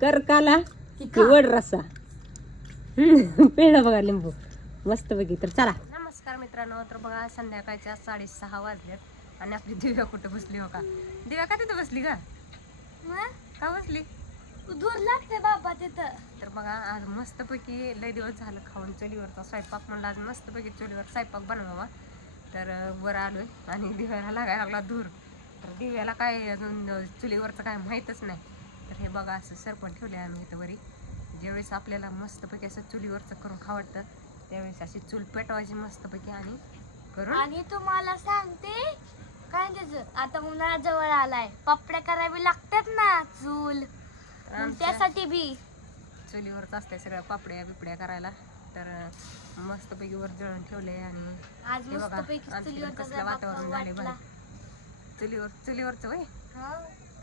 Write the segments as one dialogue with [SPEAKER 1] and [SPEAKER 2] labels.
[SPEAKER 1] कर काला
[SPEAKER 2] की?
[SPEAKER 1] वड रस्सा पेढा बघा लिंबू. मस्त पैकी तर चला. नमस्कार मित्रांनो तर बघा संध्याकाळच्या साडेसहा वाजल्यात आणि आपली दिव्या कुठं बसली हो का? दिव्या का तिथं बसली का का बसली?
[SPEAKER 2] दूर लागते बाबा तिथं.
[SPEAKER 1] तर बघा आज मस्तपैकी लय दिवस झालं खाऊन चुलीवरचा स्वयंपाक म्हणलं आज मस्तपैकी चुलीवर स्वयंपाक बनवावा. तर वर आलोय आणि दिव्याला लागायला लागला धूर. तर दिव्याला काय अजून चुलीवरचं काय माहीतच नाही. तर हे बघा असं सरपण ठेवले आम्ही इथं वरी. ज्यावेळेस आपल्याला मस्तपैकी असं चुलीवरचं करून खावडतं त्यावेळेस अशी चूल पेटवायची मस्तपैकी आणि करून
[SPEAKER 2] आणि तुम्हाला सांगते काय त्याचं आता उन्हाळा जवळ आलाय. पपड्या करावी लागतात ना चूल.
[SPEAKER 1] तर
[SPEAKER 2] मग
[SPEAKER 1] आमच्या
[SPEAKER 2] त्यासाठी बी.
[SPEAKER 1] चुलीवरच असते सगळ्या पापड्या बिपड्या करायला. तर अं, मस्तपैकी वर जळण ठेवले आणि
[SPEAKER 2] आज
[SPEAKER 1] हे बघा,
[SPEAKER 2] मस्त पैकी
[SPEAKER 1] आमच्या इकडे
[SPEAKER 2] चुलीवरचा
[SPEAKER 1] कसलं वातावरण
[SPEAKER 2] वाटला.
[SPEAKER 1] बाहेर. चुलीवर चुलीवरचं वय
[SPEAKER 2] हा.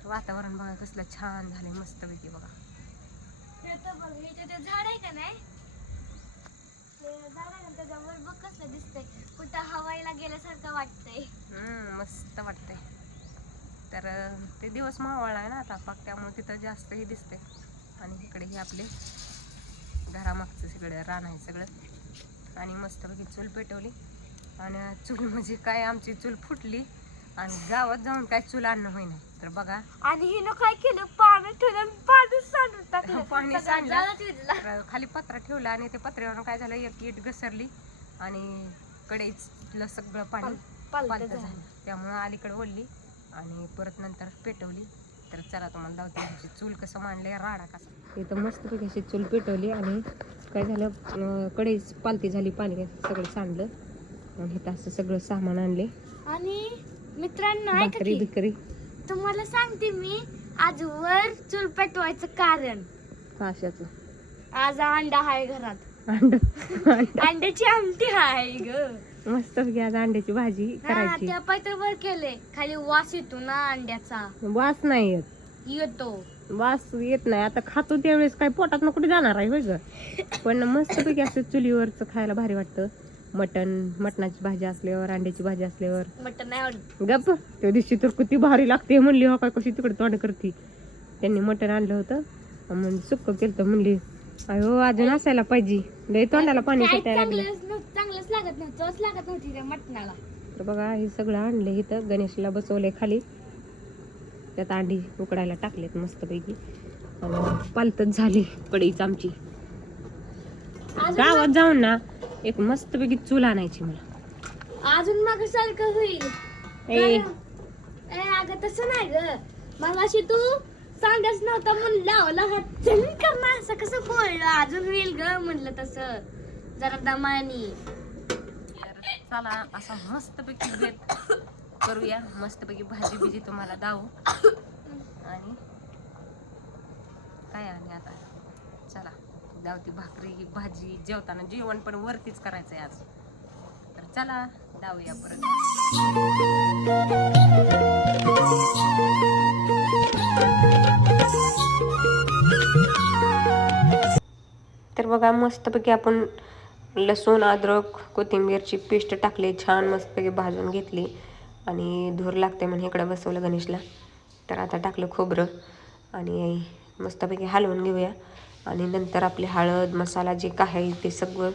[SPEAKER 1] वातावरण बघा कसलं छान झालंय मस्तपैकी बघा.
[SPEAKER 2] झाड आहे का नाही? त्याच्यावर बघ कसलं दिसतंय. कुठं हवाईला गेल्यासारखं वाटतंय.
[SPEAKER 1] हम्म, मस्त वाटतंय. तर ते दिवस मावळला आहे ना आता पाक त्यामुळे तिथं जास्त हे दिसते आणि इकडे हे आपले घरामागचं सगळं रान आहे सगळं. आणि मस्तपैकी चूल पेटवली. आणि चूल म्हणजे काय आमची चूल फुटली. आणि गावात जाऊन काय चूल आणणं होईना. तर बघा.
[SPEAKER 2] आणि हिनं काय केलं? पाणी ठेवलं पाणी सांडून टाकलं.
[SPEAKER 1] पाणी सांडलं. तर खाली पत्रा ठेवला आणि ते पत्र्यावरून काय झालं? एक ईट घसरली आणि कडेच सगळं पाणी
[SPEAKER 2] पालतं
[SPEAKER 1] पालतं
[SPEAKER 2] झालं.
[SPEAKER 1] त्यामुळं अलीकडे ओढली आणि परत नंतर पेटवली. तर चला तुम्हाला दावते ह्याची चूल कसं मांडले राडा कसा. इथं मस्तपैकी अशी चूल पेटवली आणि काय झालं? कडेच पालती झाली पाणी सगळं सांडलं. आणि इथं असं सगळं सामान आणले.
[SPEAKER 2] आणि मित्रांनो ऐका
[SPEAKER 1] भाकरी
[SPEAKER 2] की
[SPEAKER 1] बिकरी.
[SPEAKER 2] तुम्हाला सांगते मी आज वर चूल पेटवायचं कारण.
[SPEAKER 1] काशाचं?
[SPEAKER 2] आज अंडा आहे घरात.
[SPEAKER 1] अंड
[SPEAKER 2] अंड्याची आमटी आहे ग.
[SPEAKER 1] मस्तपैकी आज अंड्याची भाजी
[SPEAKER 2] हा,
[SPEAKER 1] करायची.
[SPEAKER 2] त्या पायथ्यावर केले. खाली वास येतो ना अंड्याचा.
[SPEAKER 1] वास नाही येत.
[SPEAKER 2] येतो.
[SPEAKER 1] वास येत नाही. आता खातो त्यावेळेस काय पोटात ना कुठे जाणार आहे होय ग? पण मस्तपैकी असं चुलीवरचं खायला भारी वाटतं. मटण मटणाची भाजी असल्यावर अंड्याची भाजी असल्यावर.
[SPEAKER 2] मटन नाही आवडत.
[SPEAKER 1] गप त्या दिवशी तर किती भारी लागते. म्हणली हो काय कशी तिकडे तोंड करते? त्यांनी मटण आणलं होतं. म्हणजे सुक्क केलं म्हणली अयो अजून असायला पाहिजे. लय तोंडाला पाणी
[SPEAKER 2] काय
[SPEAKER 1] सुटायला लागलं.
[SPEAKER 2] चांगलंच नव्ह- चांगलंच लागत नव्हतं. चवच लागत नव्हती त्या मटणाला.
[SPEAKER 1] तर बघा हे सगळं आणलं इथं. गणेशला बसवलंय खाली. त्यात अंडी उकडायला टाकलेत मस्तपैकी. आणि पालतच झाली कढईच आमची. गावात जाऊन ना एक मस्तपैकी चूल आणायची मला.
[SPEAKER 2] अजून मग सारखं होईल.
[SPEAKER 1] ए.
[SPEAKER 2] ए अगं तसं नाही ग. मग अशी तू सांगच नव्हता म्हणून लावला हात झनकर असं कसं बोललं. अजून होईल ग म्हणलं तसं. जरा दमानी.
[SPEAKER 1] चला असा मस्तपैकी बेत करूया. मस्तपैकी भाजी बिजी तुम्हाला दाऊ. आणि काय आणि आता? चला. दावती भाकरी भाजी जेवताना जेवण पण वरतीच करायचं आहे आज. तर चला जाऊया परत. तर बघा मस्तपैकी आपण लसूण अद्रक कोथिंबीरची पेस्ट टाकली छान मस्तपैकी भाजून घेतली. आणि धूर लागते म्हणून इकडं बसवलं गणेशला. तर आता टाकलं खोबरं. आणि मस्तपैकी हलवून घेऊया. आणि नंतर आपली हळद मसाला जे काय आहे ते सगळं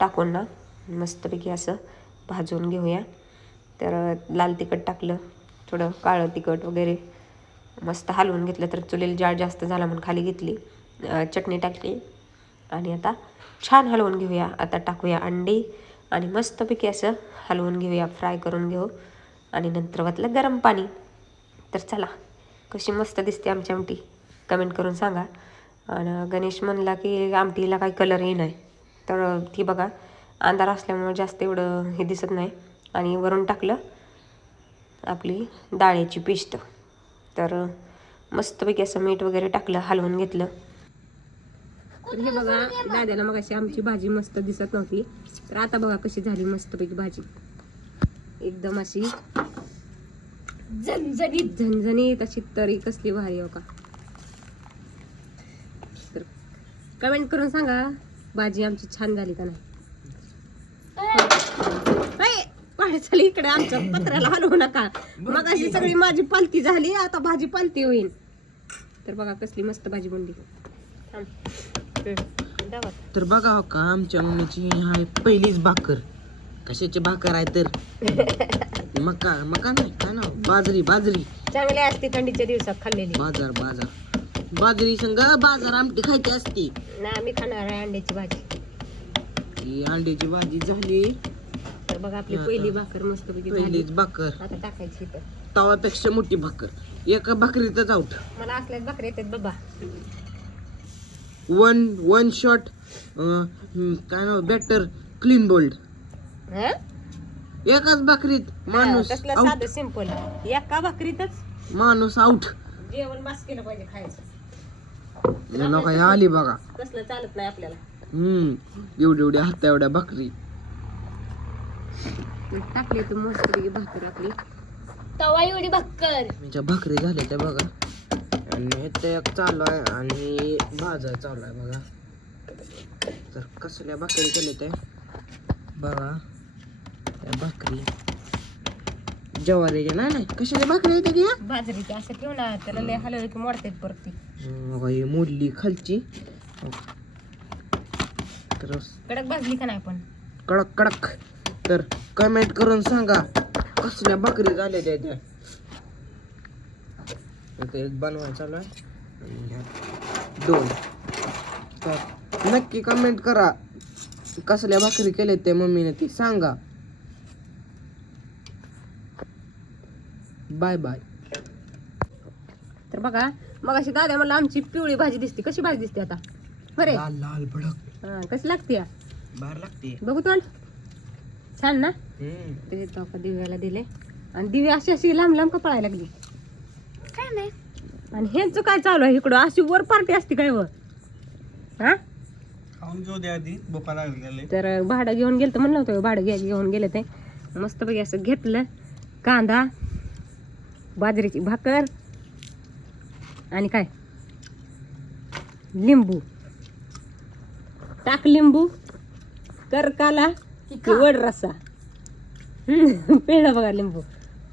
[SPEAKER 1] टाकून ना मस्तपैकी असं भाजून घेऊया. तर लाल तिखट टाकलं थोडं काळं तिखट वगैरे मस्त हलवून घेतलं तर चुलीला जाळ जास्त झाला म्हणून खाली घेतली चटणी टाकली. आणि आता छान हलवून घेऊया आता टाकूया अंडी आणि मस्तपैकी असं हलवून घेऊया फ्राय करून घेऊ. आणि नंतर वाटलं गरम पाणी. तर चला कशी मस्त दिसते आमची आमटी कमेंट करून सांगा. आणि गणेश म्हणला की आमटीला काही कलरही नाही. तर ती बघा अंधार असल्यामुळं जास्त एवढं हे दिसत नाही. आणि वरून टाकलं आपली डाळीची पेस्ट. तर मस्तपैकी असं मीठ वगैरे टाकलं हलवून घेतलं. तर हे बघा दाद्याला मग अशी आमची भाजी मस्त दिसत नव्हती. तर आता बघा कशी झाली मस्तपैकी भाजी. एकदम अशी
[SPEAKER 2] झणझणीत
[SPEAKER 1] झणझणीत अशी तरी कसली भारी हो का तर कमेंट करून सांगा भाजी आमची छान झाली का नाही? चालली इकडे आमच्या पत्र्याला हलवू नका. मग अशी सगळी माझी पालती झाली आता भाजी पालती होईल. तर बघा कसली मस्त भाजी बनली.
[SPEAKER 3] तर बघा हो का आमच्या मम्मीची ही आहे पहिलीच भाकर. कशाची भाकर आहे तर? मका मका नाही काय ना बाजरी बाजरी.
[SPEAKER 1] चांगली असते थंडीच्या दिवसात खाल्लेली.
[SPEAKER 3] बाजार बाजार. बाजरी संग बाजार आमटी खायची असते.
[SPEAKER 1] ना आम्ही खाणार आहे अंड्याची भाजी.
[SPEAKER 3] ही अंड्याची भाजी झाली.
[SPEAKER 1] तर बघा आपली पहिली. भाकर मस्त झाली.
[SPEAKER 3] पहिलीच भाकर.
[SPEAKER 1] आता टाकायची
[SPEAKER 3] तवापेक्षा मोठी भाकर. एका भाकरीतच आउट
[SPEAKER 1] मला असल्याच भाकर येतात बाबा.
[SPEAKER 3] वन वन शॉट काय नाव बॅटर क्लीन बोल्ड
[SPEAKER 1] हं?
[SPEAKER 3] एकाच भाकरीत माणूस
[SPEAKER 1] हा, तसलं
[SPEAKER 3] out.
[SPEAKER 1] साधं सिंपल एका भाकरीतच?
[SPEAKER 3] माणूस आउट
[SPEAKER 1] जेवण बास केलं पाहिजे खायचं.
[SPEAKER 3] लोक आली बघा.
[SPEAKER 1] तसलं चालत नाही आपल्याला.
[SPEAKER 3] हम्म एवढी एवढी हाता एवढ्या भाकरी.
[SPEAKER 1] टाकली तर मस्त भाकर आपली.
[SPEAKER 2] तवा एवढी भक्कर
[SPEAKER 3] आमच्या भाकरी झाल्या त्या बघा. आणि इथं एक चालू आहे आणि भाजा चालू आहे बघा. तर कसल्या भाकरी केल्या त्या? बघा. त्या भाकरी. जवारीच्या नाही नाही कशाच्या भाकरी येते की
[SPEAKER 1] बाजरीची असं ठेवू ना त्याला लय हलवलं की मोडतात परत. ती
[SPEAKER 3] ही मोडली खालची. तर
[SPEAKER 1] कडक भाजली का नाही पण?
[SPEAKER 3] कडक कडक. तर कमेंट करून सांगा कसल्या भाकरी झाल्या त्या त्या? एक बनवायला चालू आहे. आणि दोन. तर नक्की कमेंट करा कसल्या भाकरी केल्या त्या मम्मीने ती सांगा. Bye bye.
[SPEAKER 1] तर बघा मग अशी दादा मला आमची पिवळी भाजी दिसते. कशी भाजी दिसते आता? बरे
[SPEAKER 3] लाल लाल भडक.
[SPEAKER 1] हा, कशी लागते? या?
[SPEAKER 3] बाहेर लागते.
[SPEAKER 1] बघू तोंड. छान ना?
[SPEAKER 3] हम्म.
[SPEAKER 1] ते का दिव्याला दिले. आणि दिवे अशी अशी लांब लांब का पळायला लागली?
[SPEAKER 2] काय नाही.
[SPEAKER 1] आणि हेच काय चालू आहे इकडं अशी वर पार्टी असते काय वर हा?
[SPEAKER 3] खाऊन घेऊ द्या आधी बोका लागलेले
[SPEAKER 1] तर भाडं घेऊन गेलं तर म्हणलं होतं भाडं घ्या घेऊन गेले ते. मस्तपैकी असं घेतलं कांदा बाजरीची भाकर आणि काय? लिंबू. टाक लिंबू कर काला की वड हम्म, पिळलं बघा लिंबू.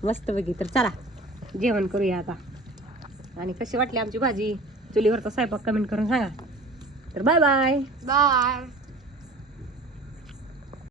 [SPEAKER 1] मस्तपैकी तर चला जेवण करूया आता. आणि कशी वाटली आमची भाजी? चुलीवरचा स्वयंपाक कमेंट करून सांगा. तर बाय बाय
[SPEAKER 2] बाय